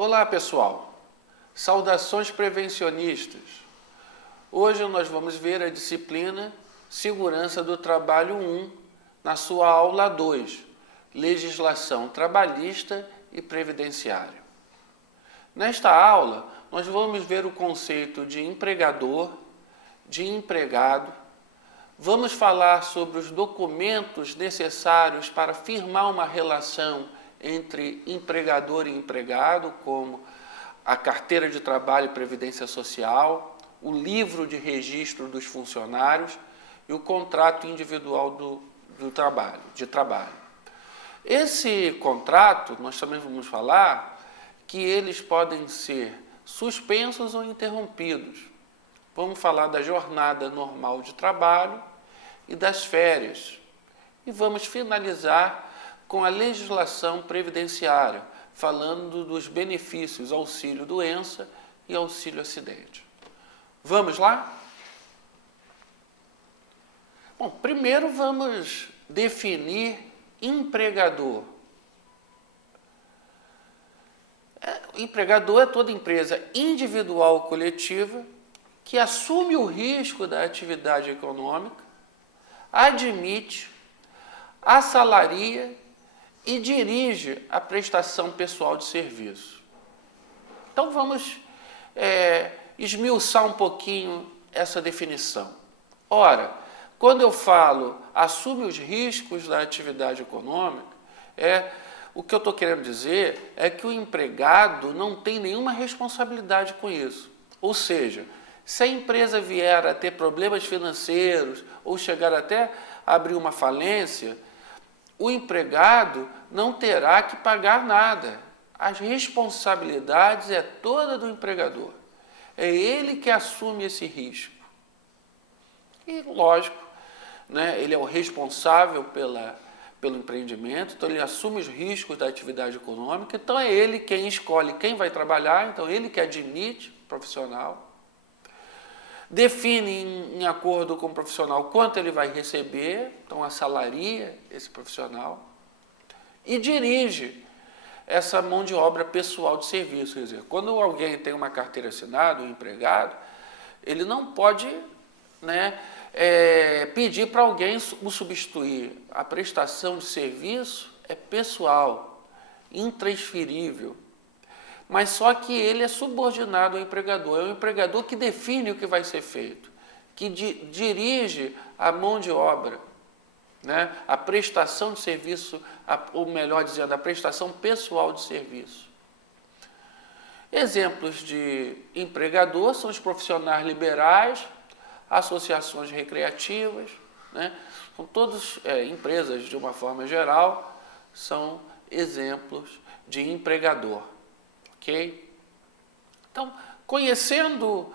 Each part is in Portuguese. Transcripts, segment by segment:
Olá pessoal, saudações prevencionistas. Hoje nós vamos ver a disciplina Segurança do Trabalho 1, na sua aula 2, Legislação Trabalhista e Previdenciária. Nesta aula, nós vamos ver o conceito de empregador, de empregado, vamos falar sobre os documentos necessários para firmar uma relação entre empregador e empregado, como a carteira de trabalho e previdência social, o livro de registro dos funcionários e o contrato individual de trabalho. Esse contrato, nós também vamos falar que eles podem ser suspensos ou interrompidos. Vamos falar da jornada normal de trabalho e das férias. E vamos finalizar com a legislação previdenciária, falando dos benefícios auxílio-doença e auxílio-acidente. Vamos lá? Bom, primeiro vamos definir empregador. O empregador é toda empresa individual ou coletiva que assume o risco da atividade econômica, admite, assalaria e dirige a prestação pessoal de serviço. Então vamos esmiuçar um pouquinho essa definição. Ora, quando eu falo assume os riscos da atividade econômica, o que eu estou querendo dizer é que o empregado não tem nenhuma responsabilidade com isso. Ou seja, se a empresa vier a ter problemas financeiros ou chegar até a abrir uma falência, o empregado não terá que pagar nada. As responsabilidades é toda do empregador. É ele que assume esse risco. E, lógico, ele é o responsável pelo empreendimento, então ele assume os riscos da atividade econômica, então é ele quem escolhe quem vai trabalhar, então ele que admite o profissional, define em acordo com o profissional quanto ele vai receber, então assalaria esse profissional, e dirige essa mão de obra pessoal de serviço. Quer dizer, quando alguém tem uma carteira assinada, um empregado, ele não pode pedir para alguém o substituir. A prestação de serviço é pessoal, intransferível. Mas só que ele é subordinado ao empregador. É o empregador que define o que vai ser feito, que dirige a mão de obra, a prestação de serviço, ou melhor dizendo, a prestação pessoal de serviço. Exemplos de empregador são os profissionais liberais, associações recreativas, são todas empresas de uma forma geral, são exemplos de empregador. Ok? Então, conhecendo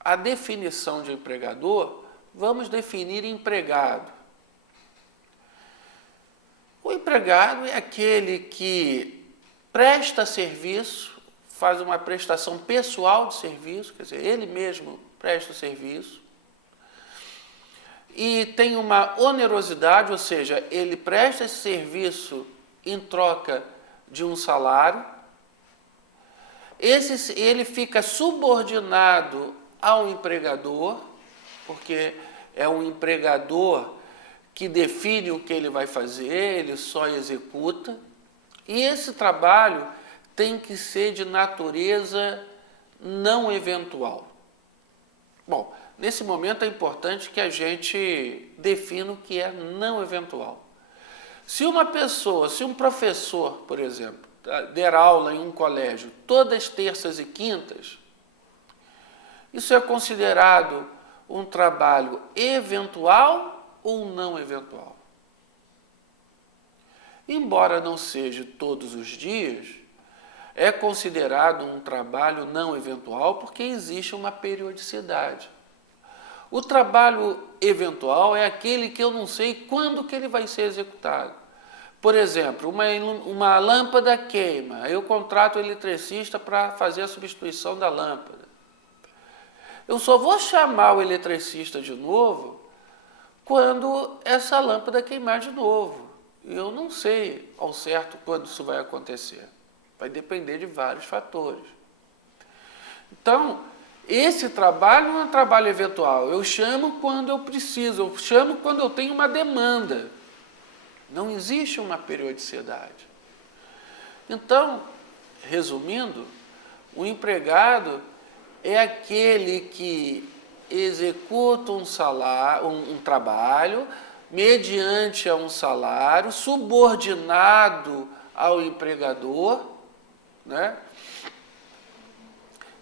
a definição de empregador, vamos definir empregado. O empregado é aquele que presta serviço, faz uma prestação pessoal de serviço, quer dizer, ele mesmo presta o serviço, e tem uma onerosidade, ou seja, ele presta esse serviço em troca de um salário. Ele fica subordinado ao empregador, porque é o empregador que define o que ele vai fazer, ele só executa. E esse trabalho tem que ser de natureza não eventual. Bom, nesse momento é importante que a gente defina o que é não eventual. Se um professor, por exemplo, der aula em um colégio todas terças e quintas, isso é considerado um trabalho eventual ou não eventual? Embora não seja todos os dias, é considerado um trabalho não eventual porque existe uma periodicidade. O trabalho eventual é aquele que eu não sei quando que ele vai ser executado. Por exemplo, uma lâmpada queima, eu contrato o eletricista para fazer a substituição da lâmpada. Eu só vou chamar o eletricista de novo quando essa lâmpada queimar de novo. Eu não sei ao certo quando isso vai acontecer. Vai depender de vários fatores. Então, esse trabalho não é um trabalho eventual. Eu chamo quando eu preciso, eu chamo quando eu tenho uma demanda. Não existe uma periodicidade. Então, resumindo, o empregado é aquele que executa um trabalho mediante a um salário subordinado ao empregador, né,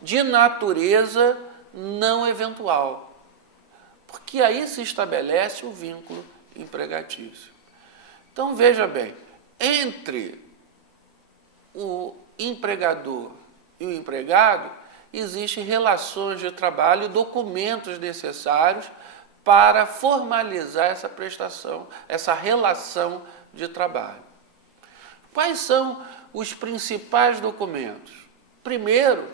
de natureza não eventual. Porque aí se estabelece o vínculo empregatício. Então, veja bem, entre o empregador e o empregado, existem relações de trabalho e documentos necessários para formalizar essa prestação, essa relação de trabalho. Quais são os principais documentos? Primeiro,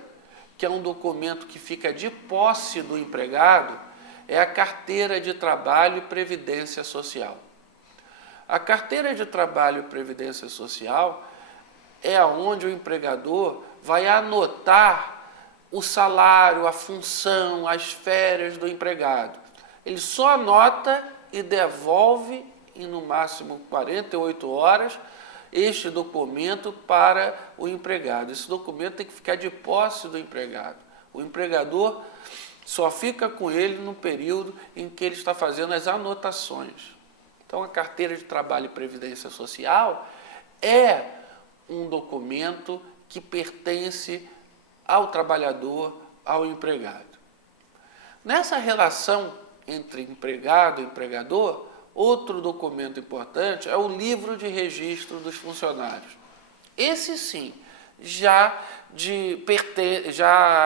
que é um documento que fica de posse do empregado, é a carteira de trabalho e previdência social. A carteira de trabalho e previdência social é onde o empregador vai anotar o salário, a função, as férias do empregado. Ele só anota e devolve em no máximo 48 horas este documento para o empregado. Esse documento tem que ficar de posse do empregado. O empregador só fica com ele no período em que ele está fazendo as anotações. Então, a carteira de trabalho e previdência social é um documento que pertence ao trabalhador, ao empregado. Nessa relação entre empregado e empregador, outro documento importante é o livro de registro dos funcionários. Esse sim, já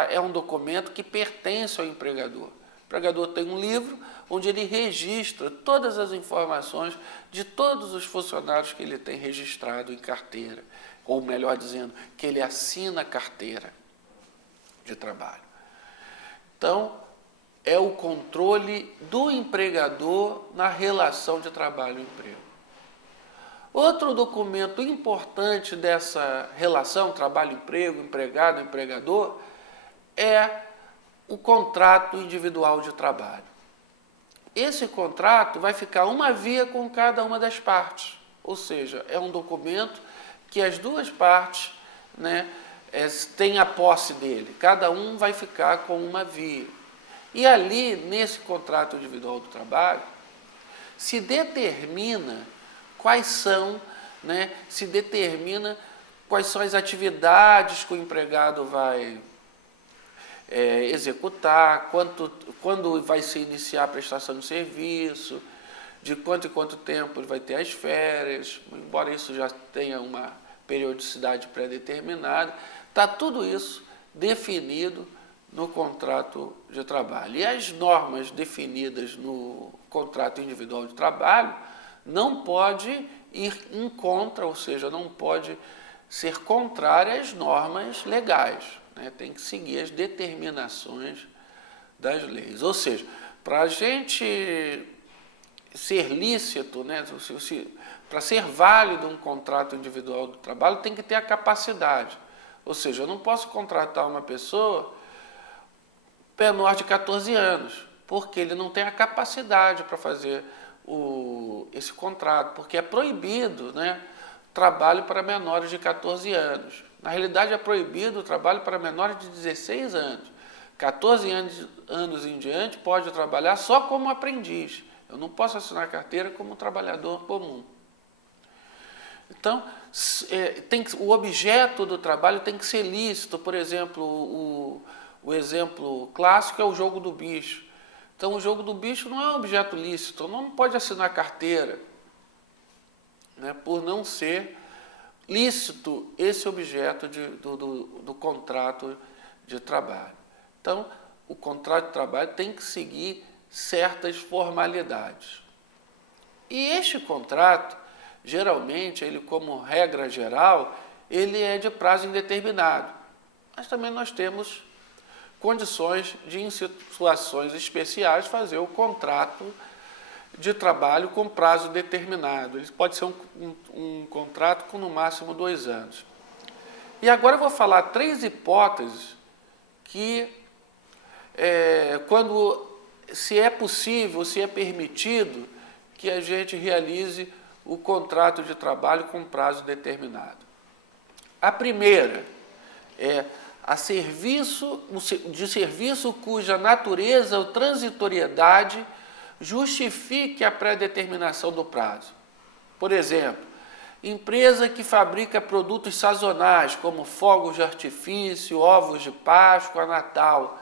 é um documento que pertence ao empregador. O empregador tem um livro onde ele registra todas as informações de todos os funcionários que ele tem registrado em carteira, ou melhor dizendo, que ele assina a carteira de trabalho. Então, é o controle do empregador na relação de trabalho e emprego. Outro documento importante dessa relação trabalho-emprego, empregado-empregador, é o contrato individual de trabalho. Esse contrato vai ficar uma via com cada uma das partes, ou seja, é um documento que as duas partes, né, têm a posse dele, cada um vai ficar com uma via. E ali, nesse contrato individual do trabalho, se determina quais são as atividades que o empregado vai executar, quando vai se iniciar a prestação de serviço, de quanto em quanto tempo ele vai ter as férias, embora isso já tenha uma periodicidade pré-determinada, está tudo isso definido no contrato de trabalho. E as normas definidas no contrato individual de trabalho não pode ir em contra, ou seja, não pode ser contrária às normas legais, né? Tem que seguir as determinações das leis. Ou seja, para a gente ser lícito, né, para ser válido um contrato individual do trabalho, tem que ter a capacidade. Ou seja, eu não posso contratar uma pessoa menor de 14 anos, porque ele não tem a capacidade para fazer esse contrato, porque é proibido, né, trabalho para menores de 14 anos. Na realidade, é proibido o trabalho para menores de 16 anos. 14 anos em diante pode trabalhar só como aprendiz. Eu não posso assinar carteira como trabalhador comum. Então, o objeto do trabalho tem que ser lícito. Por exemplo, o exemplo clássico é o jogo do bicho. Então, o jogo do bicho não é um objeto lícito, não pode assinar carteira, né, por não ser lícito esse objeto do contrato de trabalho. Então, o contrato de trabalho tem que seguir certas formalidades. E este contrato, geralmente, ele como regra geral, ele é de prazo indeterminado. Mas também nós temos condições de, em situações especiais, fazer o contrato de trabalho com prazo determinado. Ele pode ser um contrato com no máximo 2 anos. E agora eu vou falar 3 hipóteses que, se é possível, se é permitido, que a gente realize o contrato de trabalho com prazo determinado. A primeira é de serviço cuja natureza ou transitoriedade justifique a pré-determinação do prazo. Por exemplo, empresa que fabrica produtos sazonais, como fogos de artifício, ovos de Páscoa, Natal.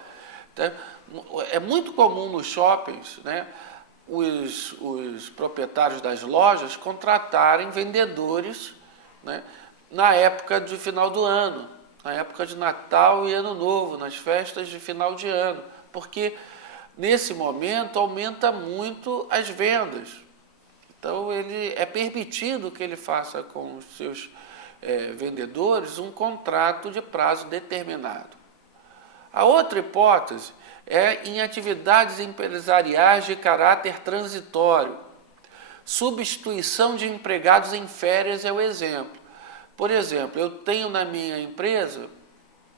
É muito comum nos shoppings, né, os proprietários das lojas contratarem vendedores, né, na época de final do ano, na época de Natal e Ano Novo, nas festas de final de ano, porque nesse momento aumenta muito as vendas. Então, é permitido que ele faça com os seus vendedores um contrato de prazo determinado. A outra hipótese é em atividades empresariais de caráter transitório. Substituição de empregados em férias é o exemplo. Por exemplo, eu tenho na minha empresa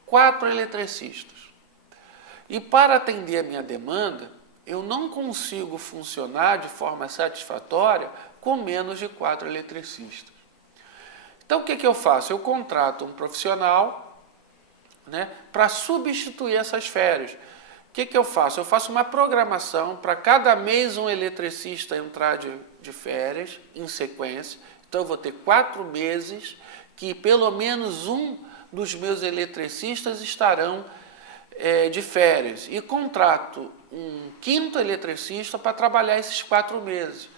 4 eletricistas. E para atender a minha demanda, eu não consigo funcionar de forma satisfatória com menos de 4 eletricistas. Então, o que eu faço? Eu contrato um profissional, né, para substituir essas férias. O que eu faço? Eu faço uma programação para cada mês um eletricista entrar de férias em sequência. Então, eu vou ter 4 meses que pelo menos um dos meus eletricistas estarão de férias. E contrato um 5º eletricista para trabalhar esses 4 meses.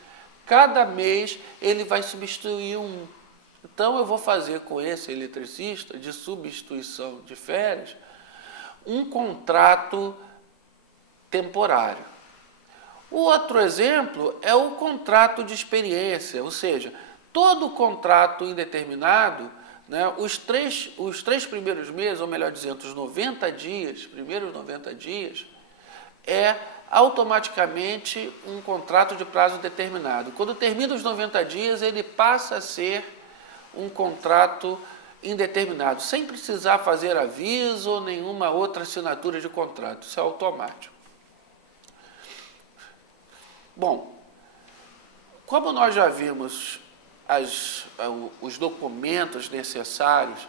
Cada mês ele vai substituir um. Então, eu vou fazer com esse eletricista de substituição de férias um contrato temporário. O outro exemplo é o contrato de experiência, ou seja, todo contrato indeterminado, né, os três primeiros meses, ou melhor dizendo, os 90 dias, primeiros 90 dias, é automaticamente um contrato de prazo determinado. Quando termina os 90 dias, ele passa a ser um contrato indeterminado, sem precisar fazer aviso ou nenhuma outra assinatura de contrato. Isso é automático. Bom, como nós já vimos os documentos necessários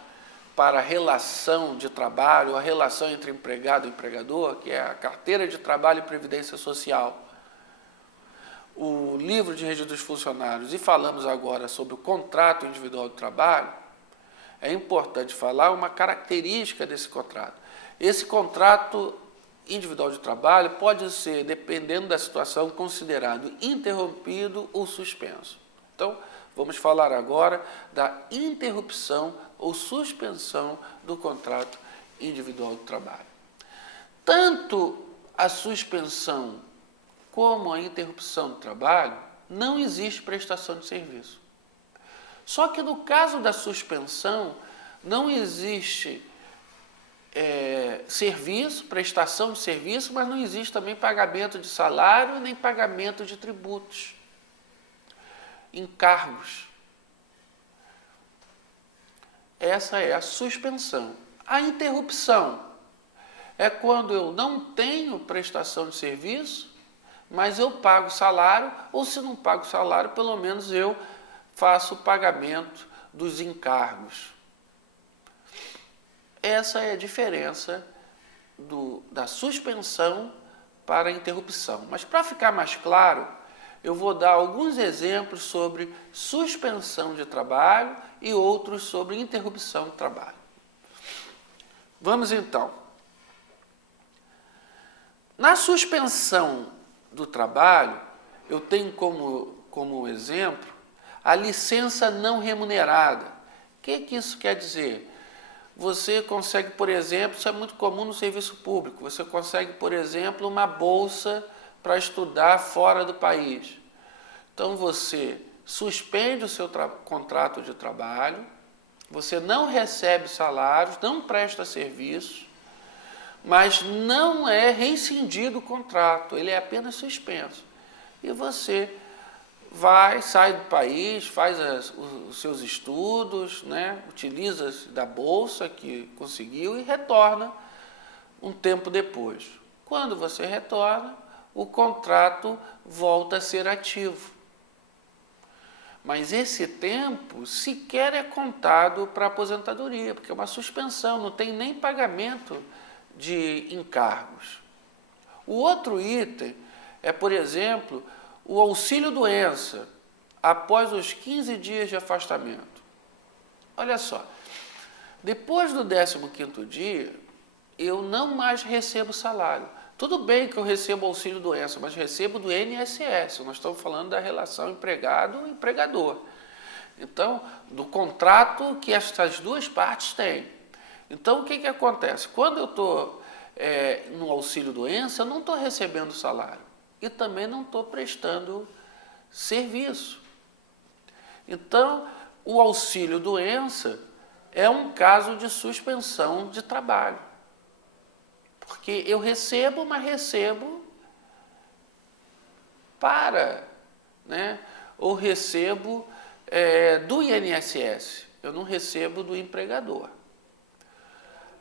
para a relação de trabalho, a relação entre empregado e empregador, que é a carteira de trabalho e previdência social, o livro de registro dos funcionários, e falamos agora sobre o contrato individual de trabalho, é importante falar uma característica desse contrato. Esse contrato individual de trabalho pode ser, dependendo da situação, considerado interrompido ou suspenso. Então, vamos falar agora da interrupção ou suspensão do contrato individual de trabalho. Tanto a suspensão como a interrupção do trabalho, não existe prestação de serviço. Só que no caso da suspensão, não existe serviço, prestação de serviço, mas não existe também pagamento de salário, nem pagamento de tributos, encargos. Essa é a suspensão. A interrupção é quando eu não tenho prestação de serviço, mas eu pago salário, ou se não pago salário, pelo menos eu faço o pagamento dos encargos. Essa é a diferença da suspensão para a interrupção. Mas para ficar mais claro, eu vou dar alguns exemplos sobre suspensão de trabalho e outros sobre interrupção de trabalho. Vamos então. Na suspensão do trabalho, eu tenho como exemplo a licença não remunerada. O que isso quer dizer? Você consegue, por exemplo, isso é muito comum no serviço público, você consegue, por exemplo, uma bolsa para estudar fora do país. Então, você suspende o seu contrato de trabalho, você não recebe salários, não presta serviço, mas não é rescindido o contrato, ele é apenas suspenso. E você sai do país, faz os seus estudos, né? Utiliza da bolsa que conseguiu e retorna um tempo depois. Quando você retorna, o contrato volta a ser ativo. Mas esse tempo sequer é contado para a aposentadoria, porque é uma suspensão, não tem nem pagamento de encargos. O outro item é, por exemplo, o auxílio-doença após os 15 dias de afastamento. Olha só, depois do 15º dia, eu não mais recebo salário. Tudo bem que eu recebo auxílio-doença, mas recebo do INSS. Nós estamos falando da relação empregado-empregador. Então, do contrato que essas duas partes têm. Então, o que acontece? Quando eu estou no auxílio-doença, eu não estou recebendo salário. E também não estou prestando serviço. Então, o auxílio-doença é um caso de suspensão de trabalho. Porque eu recebo, mas recebo ou recebo do INSS, eu não recebo do empregador.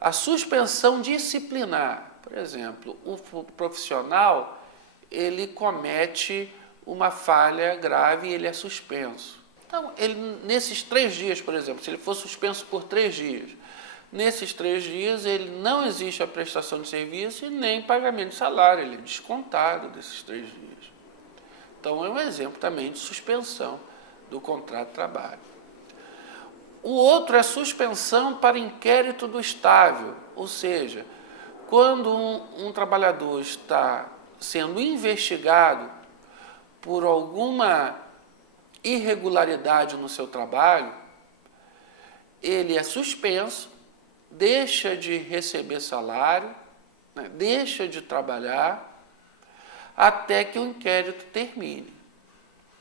A suspensão disciplinar, por exemplo, o profissional, ele comete uma falha grave e ele é suspenso. Então, nesses 3 dias, por exemplo, se ele for suspenso por 3 dias, nesses 3 dias ele não existe a prestação de serviço e nem pagamento de salário, ele é descontado desses 3 dias. Então, é um exemplo também de suspensão do contrato de trabalho. O outro é suspensão para inquérito do estável, ou seja, quando um trabalhador está sendo investigado por alguma irregularidade no seu trabalho, ele é suspenso, deixa de receber salário, deixa de trabalhar, até que o inquérito termine.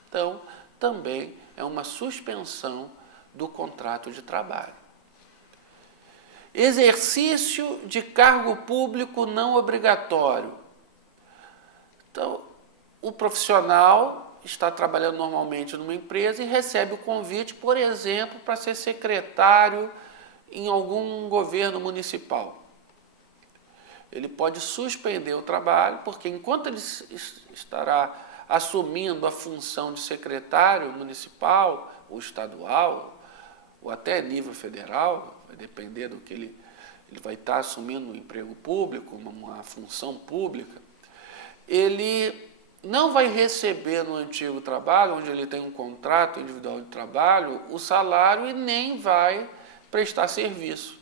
Então, também é uma suspensão do contrato de trabalho. Exercício de cargo público não obrigatório. Então, o profissional está trabalhando normalmente numa empresa e recebe o convite, por exemplo, para ser secretário em algum governo municipal. Ele pode suspender o trabalho, porque enquanto ele estará assumindo a função de secretário municipal ou estadual, ou até nível federal, vai depender do que ele vai estar assumindo um emprego público, uma função pública, ele não vai receber no antigo trabalho, onde ele tem um contrato individual de trabalho, o salário e nem vai prestar serviço.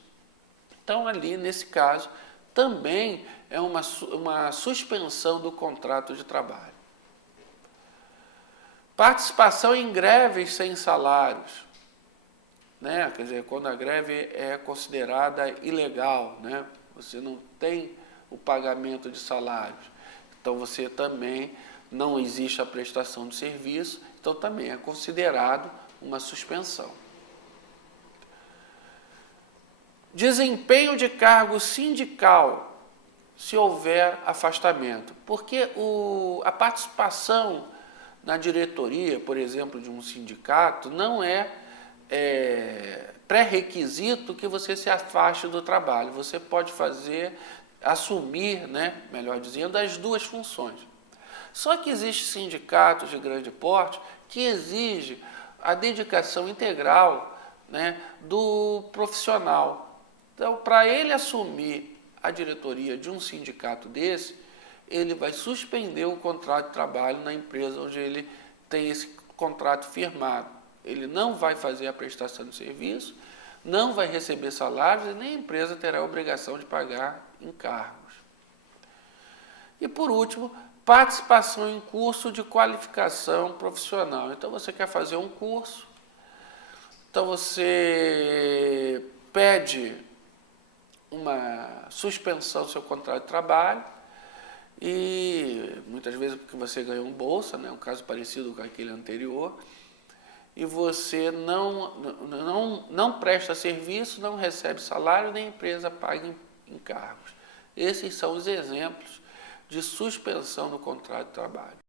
Então, ali, nesse caso, também é uma suspensão do contrato de trabalho. Participação em greves sem salários. Quer dizer, quando a greve é considerada ilegal, você não tem o pagamento de salários. Então, você também não existe a prestação de serviço, então também é considerado uma suspensão. Desempenho de cargo sindical, se houver afastamento. Porque a participação na diretoria, por exemplo, de um sindicato, não é pré-requisito que você se afaste do trabalho. Você pode assumir, melhor dizendo, as duas funções. Só que existem sindicatos de grande porte que exigem a dedicação integral do profissional. Então, para ele assumir a diretoria de um sindicato desse, ele vai suspender o contrato de trabalho na empresa onde ele tem esse contrato firmado. Ele não vai fazer a prestação de serviço, não vai receber salários e nem a empresa terá a obrigação de pagar encargos. E, por último, participação em curso de qualificação profissional. Então, você quer fazer um curso, então você pede uma suspensão do seu contrato de trabalho e muitas vezes porque você ganhou um bolsa, um caso parecido com aquele anterior, e você não presta serviço, não recebe salário, nem a empresa paga encargos. Esses são os exemplos de suspensão do contrato de trabalho.